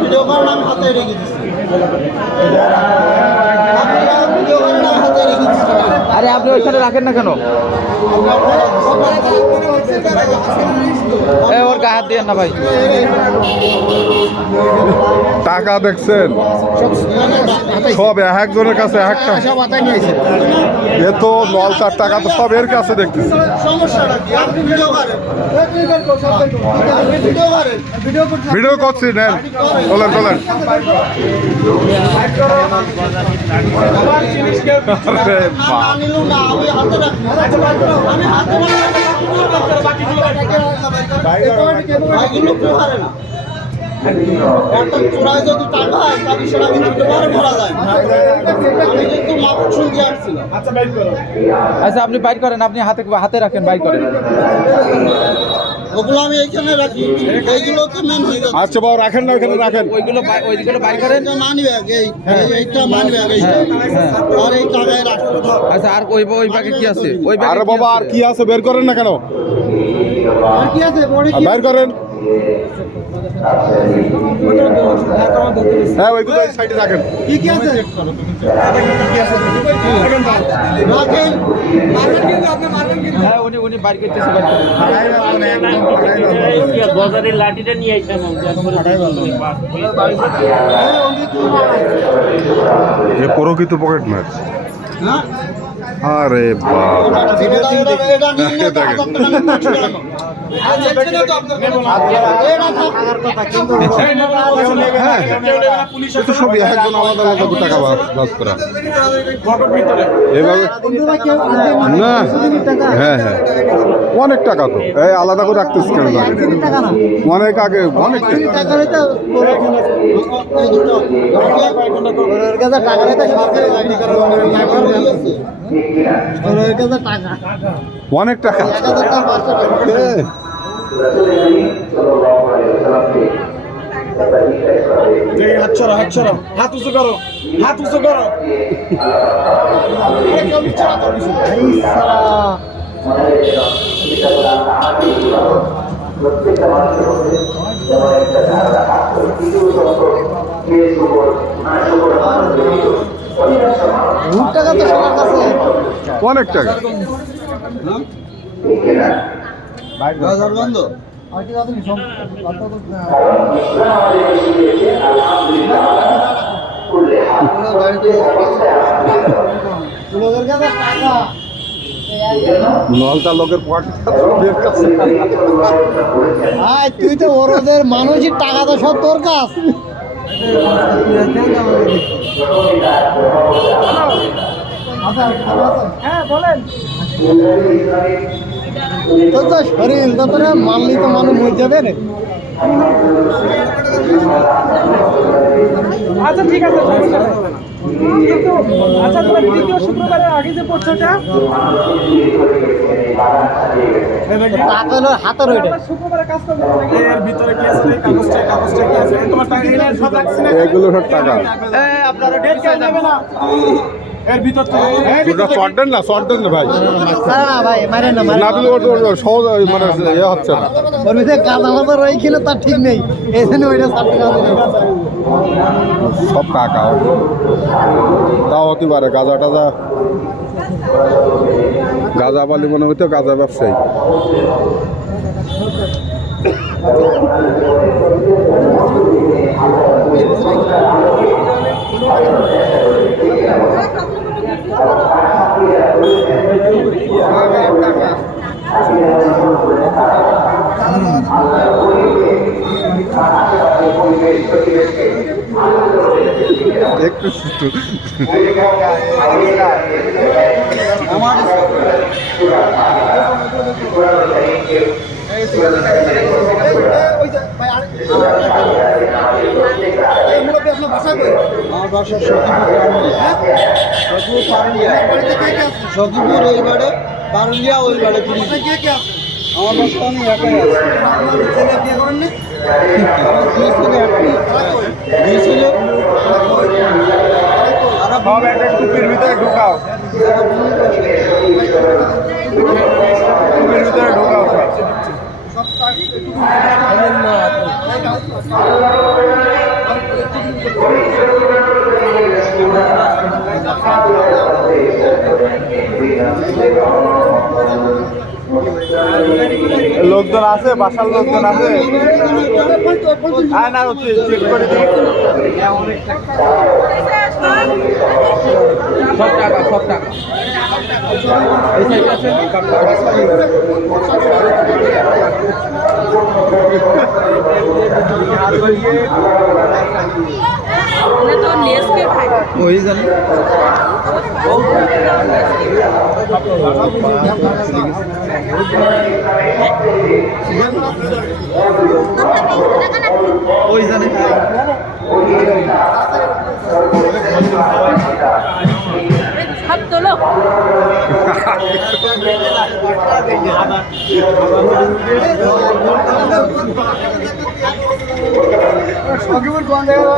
Video করার নাম হাতে রেখে দিচ্ছি। আরে আপনি ওইখানে রাখেন না কেন? ওর গায়ে হাত দিয়ে না ভাই। টাকা দেখছেন সব একজনের কাছে একটা, এ তো নলতার টাকা তো সব এর কাছে দেখতেছি। ভিডিও করছি, নেন বলেন বলেন। যদি টাকা হয় তাহলে সেটা কিন্তু ব্যবহার করা যায়। আমি কিন্তু মাপসুল দিয়ে আসছিলাম। আচ্ছা আপনি বাইর করেন, আপনি হাতে রাখেন, বাইর করেন। ওগুলো আমি এইখানে রাখি, এইগুলো তো মেন হয়ে যাচ্ছে। আচ্ছা বাবা রাখেন না, ওইখানে রাখেন। ওইগুলো বাইর করেন। মানি ব্যাগ এইটা মানি ব্যাগ আর এই টাকায় রাখতে। আচ্ছা আর ওই ব্যাগে কি আছে? ওই ব্যাগে আরে বাবা আর কি আছে বের করেন না কেন? আর কি আছে বের করেন। হ্যাঁ ওইগুলো এই সাইডে রাখেন। কি কি আছে? হ্যাঁ উনি বাইর করতেছে, বাইর করেন। বাজারের লাঠিটা নিয়ে আইতাম এ প্রকৃত পকেট ম্যাচ। আরে বাপ সব একজন আলাদা আলাদা টাকা বাস করা এভাবে না। হ্যাঁ হ্যাঁ অনেক টাকা তো এই আলাদা করে রাখতেছি কেন? অনেক আগে অনেক টাকা। অনেক টাকা। হাত উঁচু করো, হাত উঁচু করো। টাকা তো সবার কাছে অনেক টাকা। বন্ধ নলতা লোকের পকেট তুই তো ওদের মানুষের টাকা তো সব তোর কাছ। হ্যাঁ বলেন। তোর তো শরীর তোরা মানলি তো মানুষ মরে যাবে রে। আচ্ছা ঠিক আছে, কিন্তু আচ্ছা তোমার দ্বিতীয় শুক্রবারের আগে যে পড়ছে ওটা টাকা হলো হাতের ওইটা। শুক্রবারে কাজ করবে এর ভিতরে কি আছে? কাগজটা কি আছে? তোমার টাকা সব রাখছি না, এগুলো সব টাকা। আপনারা ডেট কে নেবে না এর ভিতর শর্ট দেন না, শর্ট দেন না ভাই। ভাই মারে না না দিলে ওর সহজ মানে ইয়ে হচ্ছে না। ওর ভিতরে গাঁদা মাথা রয়ে গেলে তার ঠিক নেই, এই জন্য ওইটা সব টাকা তাও হতে পারে। গাঁজা টাজা গাঁজা বালি মনে হইতো গাঁজা ব্যবসায়ী। একটু আমার বাসা সখীপুর ওই বাড়ে, পারুলিয়া ওই বাড়ে। আমার বাসা আমি একাই আছি। আমার দুই ছেলে দুই ছেলে টুপির ভিতরে ঢোকাও, টুপির ভিতরে ঢোকাও। লোকজন আছে, বাসার লোকজন আছে। না চেক করে দিই। সব টাকা সব টাকা এই সাইডে আছে সব ওই জানি ওই জানে হাত তোলো সকিবুল কোন জায়গায়